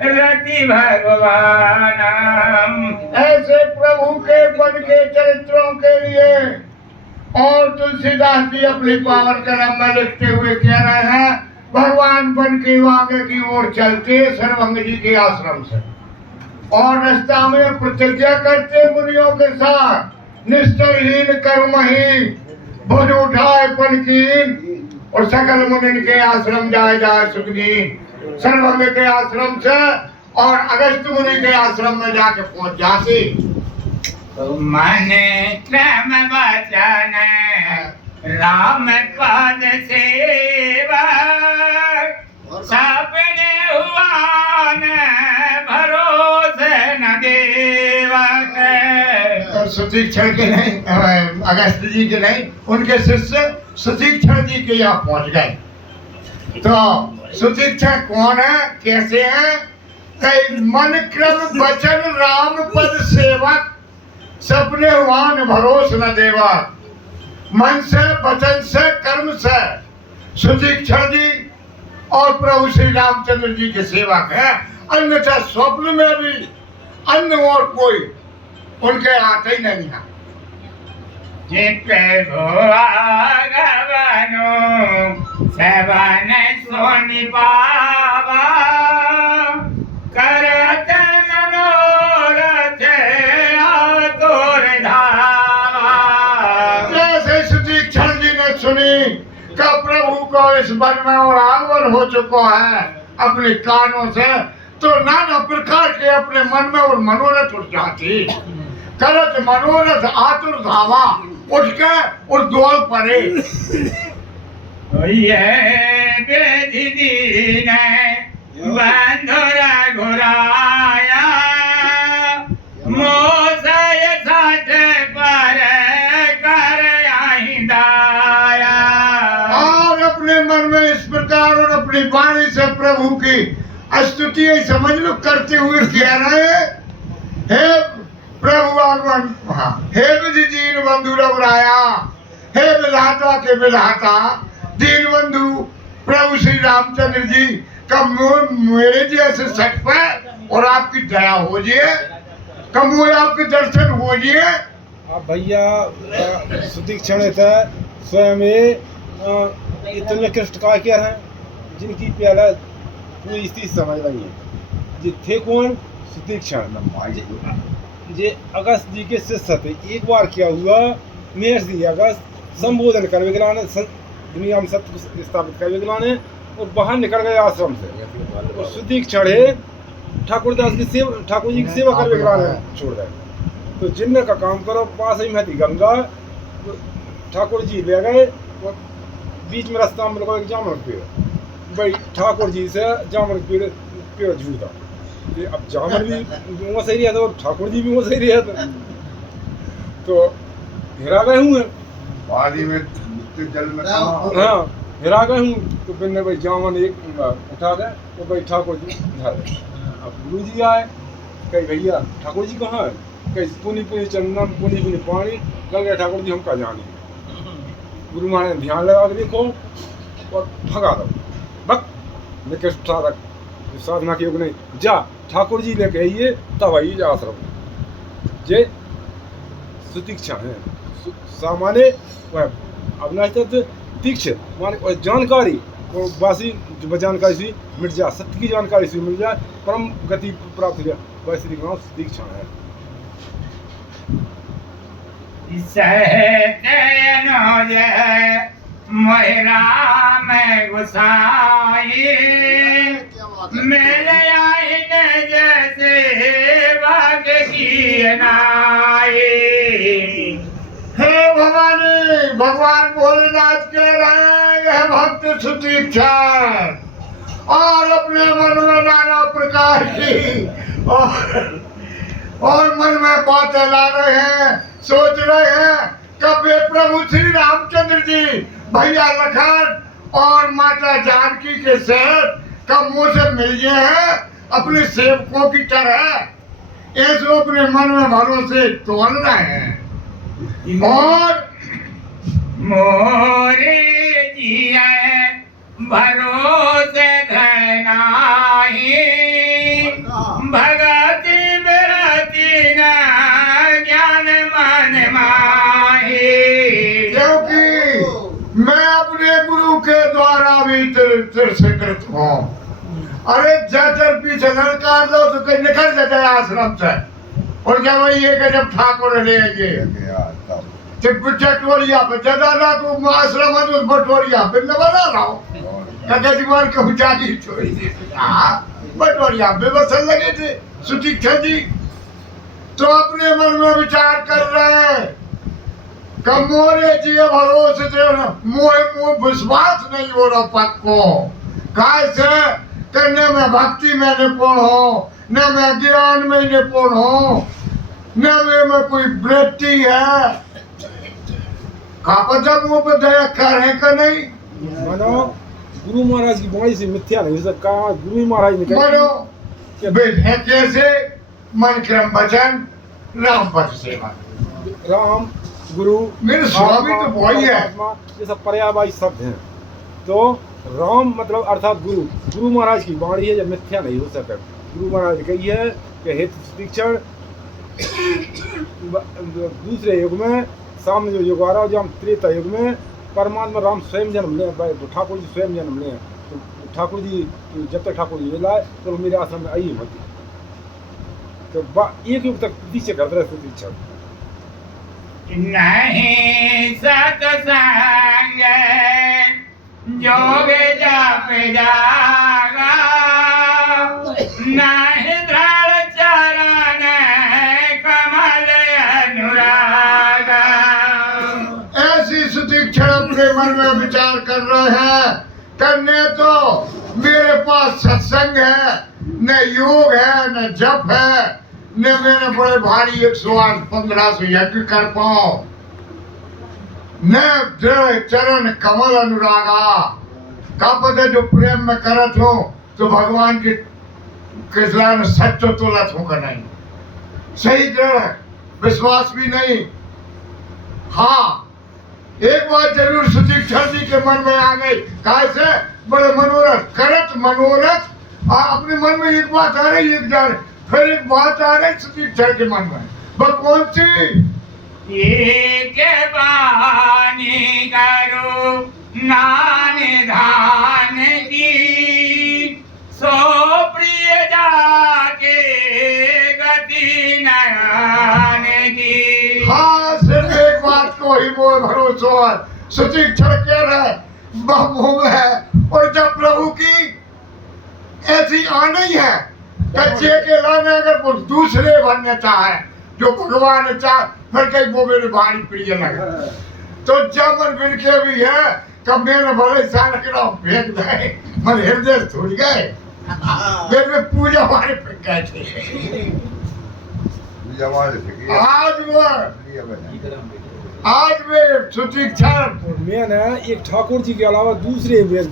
रति भगवान। ऐसे प्रभु के पद के चरित्रों के लिए और तुलसीदास जी अपनी पावन कलम में लिखते हुए कह रहे हैं, भगवान बन के आगे की ओर चलते सर्वंग जी के आश्रम से और रास्ता में प्रतिज्ञा करते मुनियों के साथ, निष्ठहीन कर्महीन भुज उठाए पनकीन, और सकल मुनि के आश्रम जाए सुखदीन। सर्वंग के आश्रम से और अगस्त मुनि के आश्रम में जाके पहुंच जासी। मन क्रम वचन राम पद सेवा, सपने हुआ न भरोसे न देवा। सुतीक्षण के नहीं, अगस्त जी के नहीं, उनके शिष्य सुतीक्षण जी के यहाँ पहुंच गए। तो सुतीक्षण कौन है, कैसे है? कई मन क्रम वचन राम पद सेवक, सपने वान भरोस न देवा। मन से, वचन से, कर्म से सुतीक्षण जी और प्रभु श्री रामचंद्र जी के सेवक है। अन्यथा स्वप्न में भी अन्य और कोई उनके आते ही नहीं है। सेवन सोनि पावा, करत मनोरथ आतुर धावा। जैसे सुतीक्षण जी ने सुनी कि प्रभु को इस वन में और आगमन हो चुका है अपने कानों से, तो नाना प्रकार के अपने मन में और मनोरथ उठ जाती। करत मनोरथ आतुर धावा, उठ के और दौड़ पड़े। बंधुरा घुराया, मोसय साथ पर कर आई दाया। और अपने मन में इस प्रकार और अपनी वाणी से प्रभु की स्तुति समझ लो करते हुए कह रहे, हे प्रभु आगमन, हे विधि दीन बंधु रघुराया, हे विधाता के विधाता दीन बंधु प्रभु श्री रामचंद्र जी का मेरे जैसे सच पे और आपकी दया हो जाए, कम हुए आपके दर्शन हो जाए। अब भैया सुतीक्षण स्वयं इतने कष्टकार क्या है जिनकी प्याला पूरी स्थिति समझ रही है। जी थे कौन? सुतीक्षण जे अगस्त जी के शिष्य थे। एक बार क्या हुआ, महर्षि अगस्त संबोधन करने के लिए दुनिया में सत्य को स्थापित करने के लिए और बाहर निकल गए आश्रम से, और सुतीक्षण ठाकुर जी की सेवा करने के लिए छोड़ गए। तो जिन्न का काम करो, पास ही में थी गंगा, तो ठाकुर जी ले गए और बीच में रास्ता में लगा एक जामुन पेड़, भाई ठाकुर जी से जामुन पेड़ झूठा। अब जामुन भी वो सही रहता और ठाकुर जी भी वो सही रहता, तो हिरा गए हुए पानी में जल में। हाँ, हिरा गए हूँ। तो फिर भाई जामुन एक उठा गए तो भाई ठाकुर जी धर। अब गुरु जी आए, कही भैया ठाकुर जी कहाँ है? कहीं पुनी पुनी चंदन, पुनी पुनी पानी, कल गए ठाकुर जी हम कहाँ जाने। गुरु महाराज ने ध्यान लगा के देखो और भगा दो, भग निकट साधक साधना की योग नहीं जा, ठाकुर जी ने कहिए तब आई जा आश्रम। जे सुतीक्षण है सामान्य अविनाश तीक्ष्ण माने जानकारी और बासी जो जानकारी से मिट जाए, सत्य की जानकारी से मिल जाए, परम गति प्राप्त हो जाए, वैसे तीक्ष्ण है। मोहरा में गुसाई मिल आई जैसे बाग की नाई। हे भवानी, भगवान भोलेनाथ कह रहे हैं भक्त सुतीक्षण, और अपने मन में नाना प्रकार की और मन में बातें ला रहे हैं, सोच रहे हैं कभी प्रभु श्री रामचंद्र जी भैया लखन और माता जानकी के सेवक कब मुंह से मिल गए हैं अपने सेवकों की तरह। ऐसे अपने मन में भरोसे तोल रहे हैं। और मोरे जिया भरोसे धनाही भगति बिरति न ज्ञान मन माही। क्योंकि मैं अपने गुरु के द्वारा भी तिर से कृत हूँ। अरे जटर पीछे लड़का लो तो कहीं निकल जाता है आश्रम से, और क्या वही है कि जब ठाकुर ले जब बटोरिया पे जदाना तो आश्रम है तो बटोरिया पे न बना रहा हूँ क्या दीवार को उचाली छोड़ी थी। बटोरिया पे बसन लगे थे सुतीक्षा जी। तो अपने मन में विचार कर रहे हैं कमोरे जी भरोसे थे मोह विश्वास नहीं हो रहा पक्को कैसे करने में भक्ति में निपुण हो, न मैं ज्ञान में निपुण हो, न में कोई वृत्ति है। खापता मुंह पे दया कर है का नहीं। मानो गुरु महाराज की वाणी से मिथ्या नहीं हो सकता। गुरु महाराज ने मानो है कैसे मन क्रम वचन राम पद सेवा। राम गुरु मेरे स्वामी तो वही है। ये सब पर्यायवाची शब्द हैं। तो राम मतलब अर्थात गुरु, गुरु महाराज की वाणी है जब मिथ्या नहीं हो सकता। गुरु महाराज ने कही है कि हेतु शिक्षण दूसरे युग में सामने जो युग आ रहा है जब हम त्रेता युग में परमात्मा राम स्वयं जन्म ले, तो ठाकुर जी स्वयं जन्म ले। तो ठाकुर जी जब तक ठाकुर जी मिला तो मेरे आश्रम में आई होती। तो एक युग तक प्रतीक्षा करते रहे प्रतीक्षा। नहीं सत्संग जोग जप जागा, नहीं दृढ़ चरण कमल अनुरागा। ऐसी सुदीक्षण अपने मन में विचार कर रहे हैं करने तो मेरे पास सत्संग है, न योग है, न जप है, न मेरे बड़े भारी 108-1500 यज्ञ कर पाऊं, न दृढ़ चरण कमल अनुरागा। का पता जो प्रेम में करत हो तो भगवान के कृष्णा में सच तो तुलत हो का नहीं, सही दृढ़ विश्वास भी नहीं। हाँ एक बात जरूर सुदीक्षा जी के मन में आ गई। कैसे बड़े मनोरथ करत मनोरथ अपने मन में एक बात आ रही एक जा रही, फिर एक बात आ रही सुदीक्षा के मन में। वो कौन सी? एक बानी करो नानिधान की, सो प्रिय जाके गति नयन की। हाँ सिर्फ एक बात को ही वो भरोसा है। सुदीक्षा कह रहे बहु है, और जब प्रभु की ऐसी आना ही है कच्चे के लाने अगर वो दूसरे बनना चाहे जो भगवान चाहे फिर कहीं वो मेरे भारी प्रिय लगे तो जमन बिन के भी है कब मेरे बड़े साल के फेंक जाए मन हृदय छूट गए। मेरे पूजा हमारे फेंक गए थे। आज वे सुदीक्षा मैं ना एक ठाकुर जी के अलावा दूसरे देवी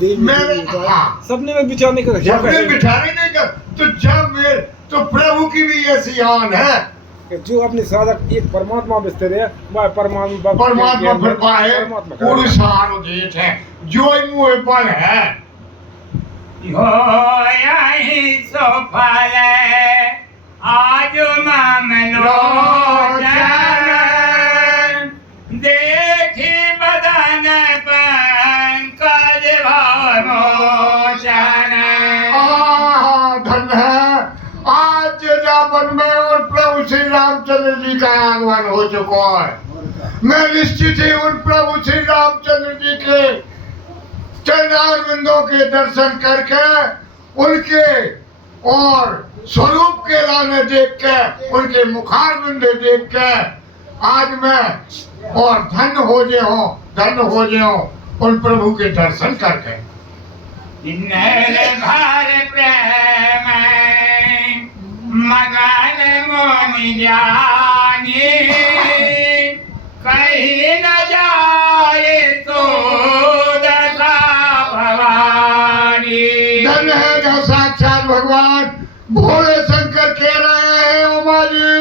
सबने में विचार नहीं कर सबने विचार नहीं कर। तो जब मेरे तो प्रभु की भी ऐसी आन है कि जो अपने साधक एक परमात्मा में स्थिर है वह परमात्मा फिर पाए पुरुषारो देत है जो मुँह बल है हो यही सो फल आज मामलो देखी बदन पंकज भवमोचन। धन है आज जापन में और प्रभु श्री रामचंद्र जी का आगमन हो चुका है। मैं निश्चित ही उन प्रभु श्री रामचंद्र जी के चरणारविंदों के दर्शन करके उनके और स्वरूप के लाने देख के उनके मुखारविंदे देख के आज मैं और धन्य हो जाओ उन प्रभु के दर्शन करके। भर प्रेम मगन मोनि जानी कहीं न जाए तो दशा भवानी। धन्य है जो साक्षात भगवान भोले शंकर कह रहे हैं उमा जी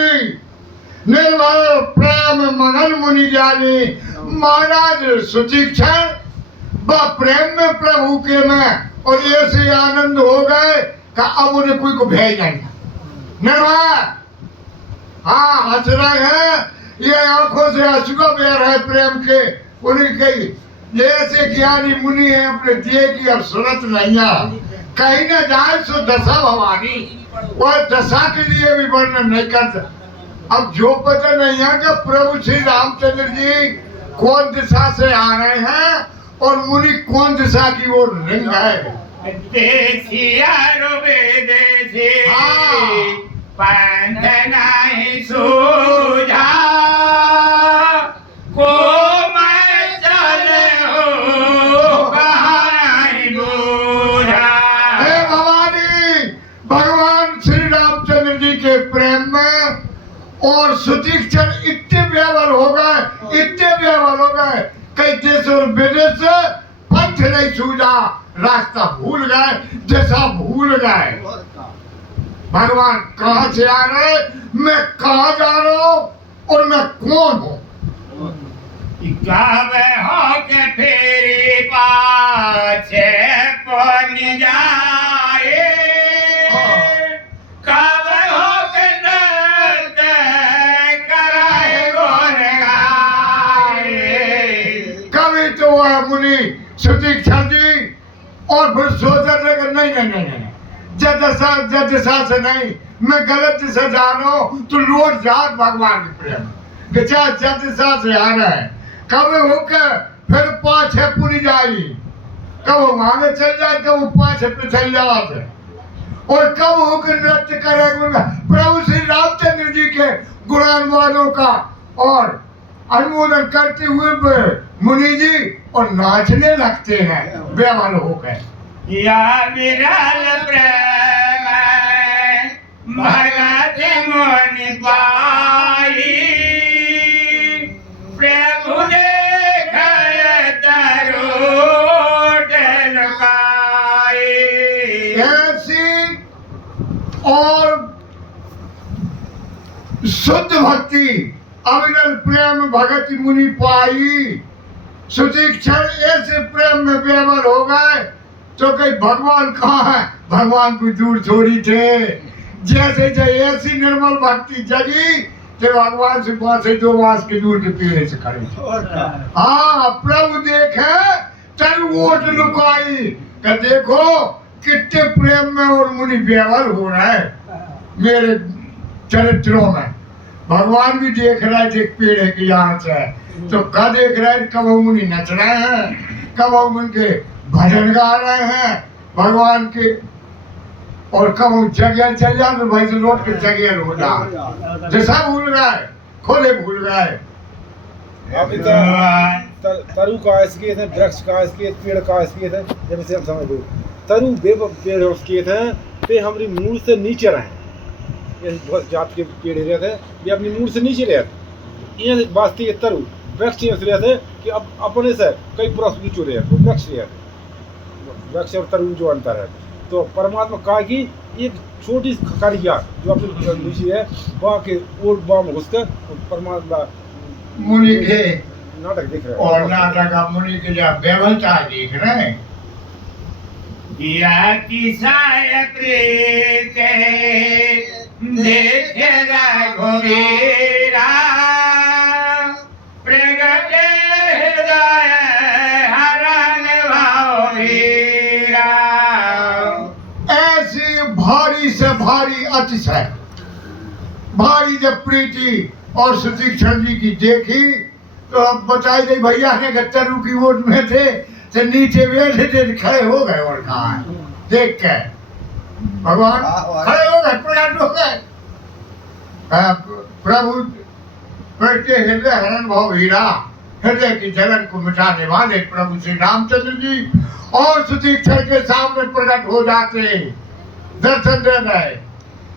निर्भर प्रेम मगन मुनि जानी। महाराज सुदीक्षण व प्रेम में प्रभु के में और ऐसे आनंद हो गए कि अब उन्हें कोई को भेज नहीं। निर्भय। हाँ, हंस रहे हैं, ये आंखों से अश्रु बह रहे प्रेम के। उन्हीं के जैसे ज्ञानी मुनि है, अपने दिए की अब सुनत नहीं है। कहीं न जाए सो दशा भवानी, वह दशा के लिए भी वर्णन नहीं कर। अब जो पता नहीं है कि प्रभु श्री रामचंद्र जी कौन दिशा से आ रहे हैं और मुनि कौन दिशा की ओर रिंग है। देसिया रोबे देसी हाँ। पंथ नहीं सूझा को मैं चले हो कहाँ नहीं बूझा। हे भवानी, भगवान श्री रामचंद्र जी के प्रेम में और सुदीक्षण इतने बेवल हो गए, इतने बेवल हो गए, कई देश और विदेश पंथ नहीं सूझा, रास्ता भूल गए, दिशा भूल गए। भगवान कहाँ से आ रहे, मैं कहाँ जा रहा हूँ और मैं कौन हूँ। कब हो के फेरी पाछे कौन जाए, कब हो के नृत्य कराए गोन गाए। कभी तो वो है मुनि सुदीक्षा जी, और फिर सोचा लगे नहीं नहीं नहीं नहीं, जब दिशा से नहीं, मैं गलत दिशा जा रहा हूँ, तो लौट जा भगवान के प्रेम। बेचा जब दिशा से आ रहा है, कब होकर फिर पाछे पूरी जाई, कब आगे चल जाए, कब पाछे पे चल जाते, और कब होकर नृत्य करेगा प्रभु श्री रामचंद्र जी के गुणानुवादों का और अनुमोदन करते हुए मुनि जी और नाचने लगते हैं बेवल होकर। या विरल प्रेम भगत मुनि पाई, प्रभु देखय तरोट लुकाई। ऐसी और शुद्ध भक्ति अविरल प्रेम भगत मुनि पाई। सुदीक्षण ऐसे प्रेम में बेवल हो गए तो कहीं भगवान कहाँ है, भगवान को दूर थोड़ी थे। जैसे ऐसी निर्मल भक्ति जगी तो भगवान से 2 मास के दूर के पेड़ से खड़े थे। हाँ, प्रभु देखे चल वोट लुकाई का, देखो कितने प्रेम में और मुनि बेवल हो रहा है मेरे चरित्रों में। भगवान भी देख रहा है एक पेड़ की यहाँ से, तो कब देख रहा है, कब मुनि नच रहे हैं, कब उनके भजन गा रहे हैं भगवान के, और कब जगह चल जाए तो भाई से लौट के जगह हो जाए। जैसा भूल गए, खोले भूल गए। आप तरु का किए थे, वृक्ष का किए, पेड़ का किए थे, जब से हम समझ लो तरु पेड़ किए थे, ते हमारी मूल से नीचे रहे। ये बहुत जात के पेड़ रहे थे, ये अपनी मूल से नीचे रहे थे। ये वास्ते ये तरु वृक्ष रहे थे कि अब अपने से कई पुरुष नीचे रहे, वो वृक्ष रहे थे। वृक्ष और तरु जो अंतर है, तो परमात्मा कहा कि एक छोटी कारिया जो अपने नीचे है, वहाँ के और बाम घुसकर परमात्मा मुनि के नाटक दिख रहे और नाटक मुनि के जब व्यवस्था देख रहे हैं। या किसाय प्रीत देखे रघुवीरा, प्रगट हृदय हरण भाव वीरा। ऐसी भारी से भारी अतिशय भारी जब प्रीति और सुदीक्षण जी की देखी, तो अब बताई गई भैया ने तरु की वोट में थे, तो नीचे बैठे थे, खड़े हो गए और कहा देख के भगवान खड़े हो गए, प्रकट हो गए। प्रभु प्रगटे हृदय हरण भाव हीरा, हृदय की जलन को मिटाने वाले प्रभु श्री रामचंद्र जी और सुदीक्षण के सामने प्रकट हो जाते, दर्शन दे रहे।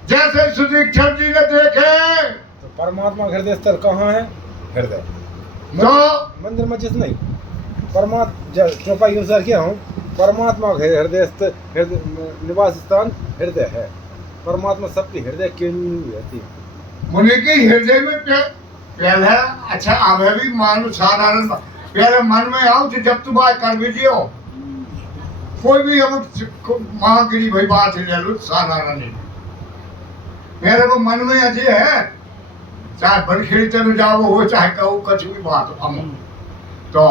जैसे सुदीक्षण जी ने देखे, तो परमात्मा हृदय स्तर कहाँ है? हृदय। तो मंदिर मस्जिद नहीं, परमात्मा चौपाई के अनुसार क्या हूँ, परमात्मा हृदय निवास स्थान हृदय है। परमात्मा सबके हृदय केंद्र रहती है। मुनि के हृदय में पहले अच्छा आवे भी मानो साधारण पहले मन में आओ तो जब तू बात कर भी दियो, कोई भी हम महागिरी भाई बात ले लो साधारण नहीं। मेरे को मन में अजय है, चाहे बनखेड़ी चलो जाओ हो, चाहे कहो कुछ भी बात हो। तो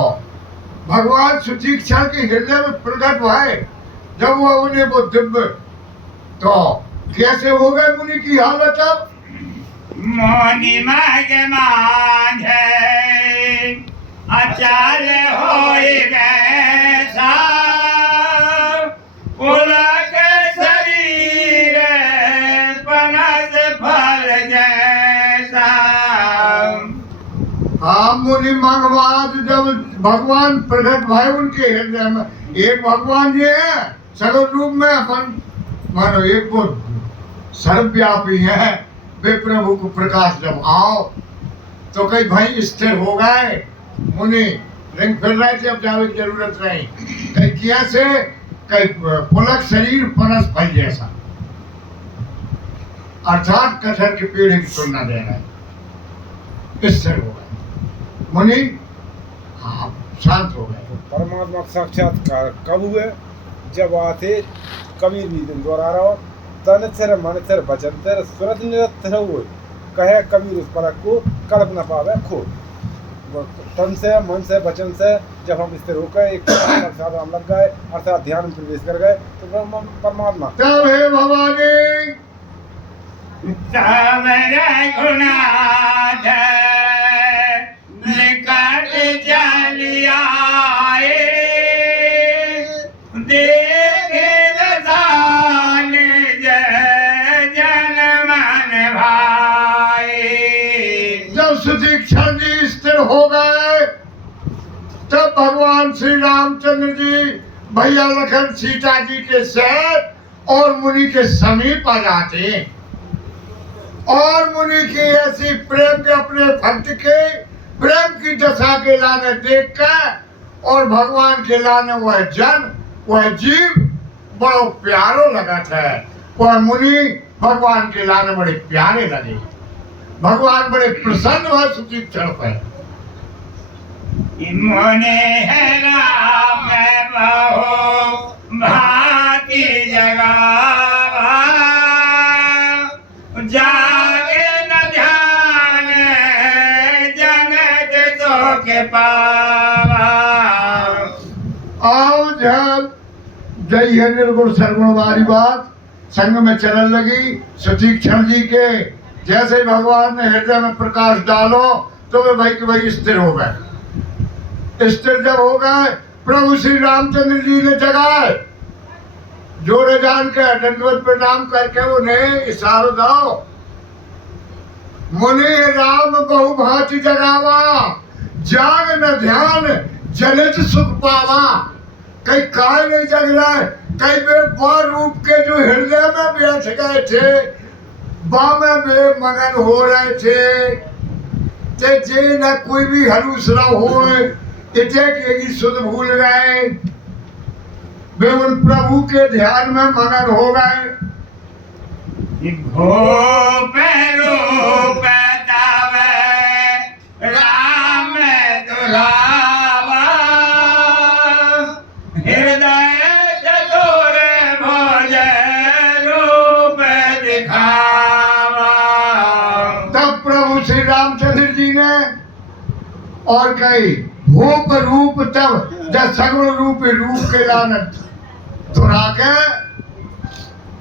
भगवान सुतीक्षण के हृदय में प्रकट हुए जब वो उन्हें वो दिव्य, तो कैसे हो गए मुनि की हालत अब? मोनि मग मांझे आचार्य होय वैसा, पुलक शरीर पनस फल जैसा। हाँ मुनि मंगवाद जब भगवान प्रकट भाई उनके हृदय में, एक भगवान जी है सगल रूप में, अपन मानो एक वो सर्वव्यापी है। वे प्रभु को प्रकाश जब आओ तो कई भाई स्थिर हो गए मुनि, रिंग फिर रहे थे, अब जाने की जरूरत नहीं। कई किया से कई पुलक शरीर पनस फल जैसा, अर्थात कटहर के पेड़ की तुलना दे रहा है, स्थिर हो गए मुनि। हाँ शांत हो गए। परमात्मा का साक्षात्कार कब हुए? जब आते कबीर भी दिन दोहरा रहा हो, तन थर मन थर बचन थर सुरत निरत हुए, कहे कबीर उस परक को कल्प न पावे खो। तन से मन से वचन से जब हम स्थिर होकर एक साथ हम लग गए, अर्थात ध्यान में प्रवेश कर गए, तो परमात्मा तब हे भवानी तब रघुनाथ निकट चली आए, देखे दशान जय जन मन भाई। जब सुतीक्षण जी स्थिर हो गए तब भगवान श्री रामचंद्र जी भैया लखन सीता जी के साथ और मुनि के समीप आ जाते, और मुनि की ऐसी प्रेम के अपने भक्त के प्रेम की दशा के लाने देख कर और भगवान के लाने वह जन वह जीव बड़ो प्यारो लगा था। वह मुनि भगवान के लाने बड़े प्यारे लगे, भगवान बड़े प्रसन्न हुए सुतीक्षण पर। मोने है राम बहु भांति जगावा, जागे न ध्यान जगत तो के पावा। आओ जब जय है निर्गुण सरगुण वाली बात संग में चलने लगी। सुतीक्षण जी के जैसे भगवान ने हृदय में प्रकाश डालो तो वे भाई के भाई स्थिर हो गए। स्थिर जब हो गए प्रभु श्री रामचंद्र जी ने जगाए, जोड़े जान के दंडवत प्रणाम करके उन्हें इशारा दो, मुनि राम बहु भांति जगावा, जाग न ध्यान जनित सुख पावा। कई काय नहीं जग रहा, कई वे बार रूप के जो हृदय में बैठ गए थे, बामे में मगन हो रहे थे, ते जे न कोई भी हरुसरा हो, इते की सुध भूल गए, वे उन प्रभु के ध्यान में मगन हो गए। भूप रूप तवे राम दुलावा, हृदय चतुर भोज रूप दिखावा। तब प्रभु श्री रामचंद्र जी ने और कही भूप रूप तब जब सगुण रूप के लाने दुरा के,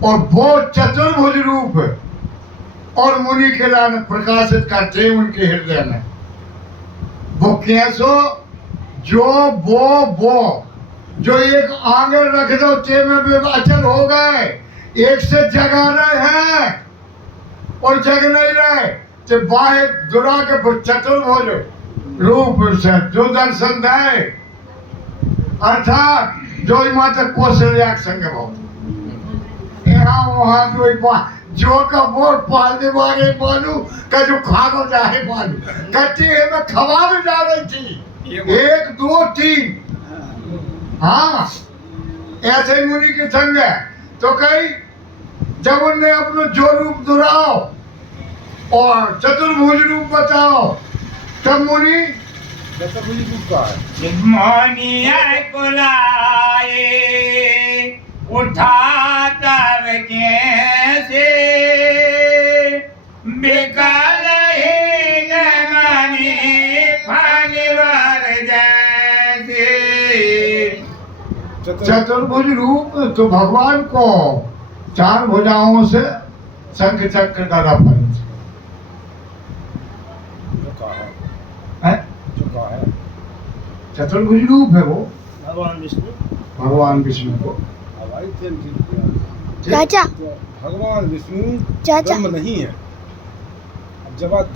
और वो चतुर्भुज रूप और मुनि के लाने प्रकाशित करते उनके हृदय में। वो कैसो जो वो जो एक आगे रख दो ते में भी अचल हो गए, एक से जगा रहे हैं और जग नहीं रहे, तो बाह्य दुरा के चतुर्भुज रूप से जो दर्शन दे, अर्थात जो माता कौशल्या संग हो यहाँ वहाँ जो का वोट पालने वाले मानू का जो खानो चाहे मानू कहती है, मैं खवा में जा रही थी 1 2 3। हाँ ऐसे मुनि के संग है। तो कई जब उनने अपना जो रूप दुराओ और चतुर्भुज रूप बताओ, तब मुनि चतुर्भुज रूप का है। मोनिया कुलाए उठा तब कैसे, चतुर्भुज रूप तो भगवान को 4 भुजाओं से शंख चक्र गदा पंच है, चतुर्भुज रूप है वो भगवान विष्णु को। चाचा भगवान विष्णु चाचा ब्रह्म नहीं है। अब जब आप